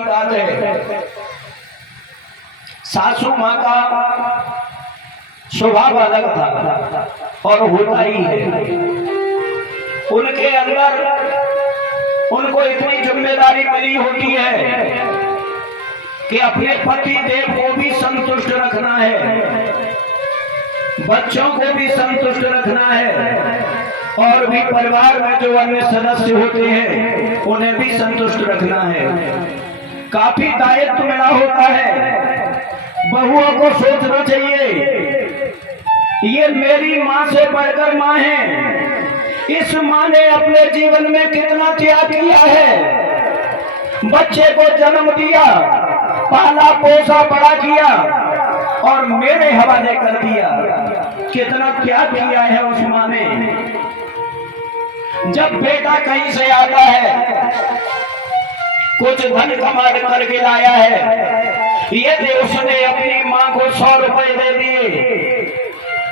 की बात है। सासू माँ का स्वभाव अलग था और होता ही है। उनके अंदर उनको इतनी जिम्मेदारी मिली होती है कि अपने पति देव को भी संतुष्ट रखना है, बच्चों को भी संतुष्ट रखना है, और भी परिवार में जो अन्य सदस्य होते हैं उन्हें भी संतुष्ट रखना है। काफी दायित्व मिला होता है। बहुओं को सोचना चाहिए, ये मेरी माँ से बढ़कर माँ है। इस माँ ने अपने जीवन में कितना त्याग किया है। बच्चे को जन्म दिया, पाला पोसा बड़ा किया और मेरे हवाले कर दिया। कितना त्याग किया है उस माँ ने। जब बेटा कहीं से आता है, कुछ धन कमा करके लाया है, यदि उसने अपनी माँ को 100 रुपए दे दिए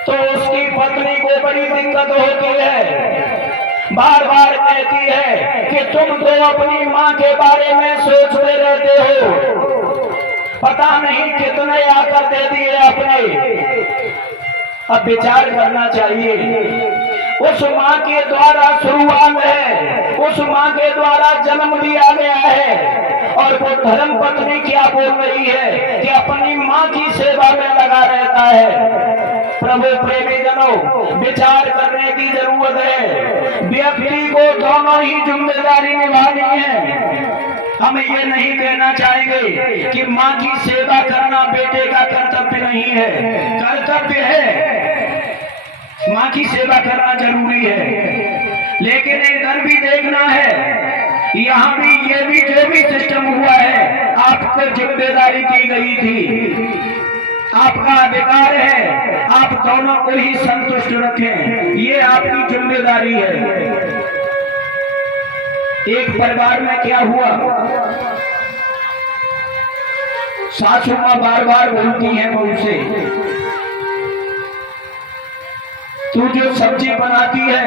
तो उसकी पत्नी को बड़ी दिक्कत होती है। बार बार कहती है कि तुम तो अपनी माँ के बारे में सोचते रहते हो, पता नहीं कितने आकर दे दिए अपने। अब विचार करना चाहिए। उस माँ के द्वारा शुरुआत है, उस माँ के द्वारा जन्म दिया गया है, और वो धर्म पत्नी क्या बोल रही है कि अपनी माँ की सेवा में लगा रहता है। प्रभु प्रेमी जनों, विचार करने की जरूरत है। व्यक्ति को दोनों ही जिम्मेदारी निभानी है। हम ये नहीं कहना चाहेंगे कि माँ की सेवा करना बेटे का कर्तव्य नहीं है, कर्तव्य है। माँ की सेवा करना जरूरी है, लेकिन इधर भी देखना है। यहाँ भी ये भी जो भी सिस्टम हुआ है, आपको जिम्मेदारी दी गई थी, आपका अधिकार है, आप दोनों को ही संतुष्ट रखें, ये आपकी जिम्मेदारी है। एक परिवार में क्या हुआ, सासू माँ बार बार बोलती है बहू से, तू जो सब्जी बनाती है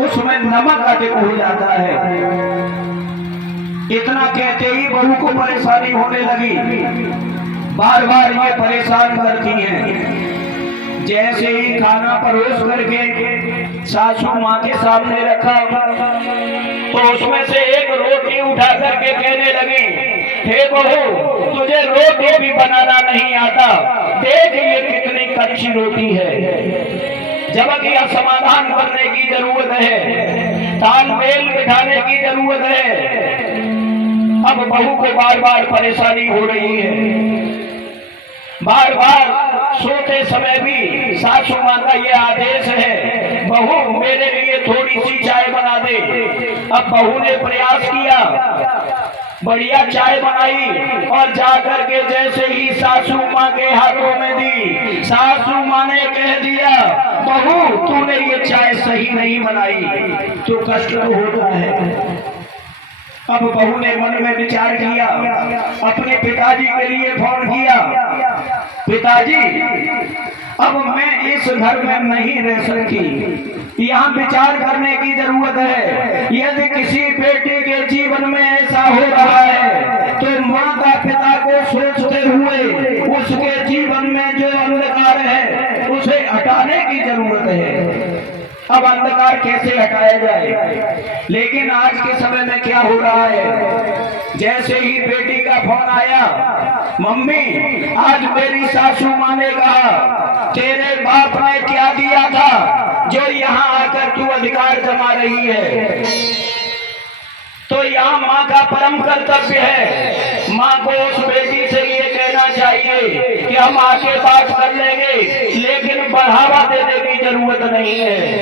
उसमें नमक अधिक हो जाता है। इतना कहते ही बहू को परेशानी होने लगी। बार बार ये परेशान करती हैं। जैसे ही खाना परोस करके सासू माँ के सामने रखा तो उसमें से एक रोटी उठा करके कहने लगी, हे बहू, तुझे रोटी भी बनाना नहीं आता, देख ये कितनी कच्ची रोटी है। जबकि समाधान करने की जरूरत है, तालमेल बिठाने की जरूरत है। अब बहू को बार बार परेशानी हो रही है। बार बार सोते समय भी सासू माँ का ये आदेश है, बहू मेरे लिए थोड़ी सी चाय बना दे। अब बहू ने प्रयास किया, बढ़िया चाय बनाई और जाकर के जैसे ही सासू माँ के हाथों में दी, सासू माँ ने कह दिया, बहू तूने ये चाय सही नहीं बनाई, तो कष्ट तो होता है। अब बहू ने मन में विचार किया, अपने पिताजी के लिए फोन किया, पिताजी अब मैं इस घर में नहीं रह सकती, यहाँ विचार करने की जरूरत है। यदि किसी बेटे के जीवन में ऐसा हो रहा है तो माता पिता को सोचते हुए उसके जीवन में जो अंधकार है उसे हटाने की जरूरत है। अब अंधकार कैसे हटाया जाए? लेकिन आज के समय में क्या हो रहा है, जैसे ही बेटी का फोन आया, मम्मी आज मेरी सासू माँ ने कहा तेरे बाप ने क्या दिया था जो यहाँ आकर तू अधिकार जमा रही है। तो यहाँ माँ का परम कर्तव्य है, माँ को उस बेटी से ये कहना चाहिए कि हम आके बात कर लेंगे, लेकिन बढ़ावा देने की जरूरत नहीं है।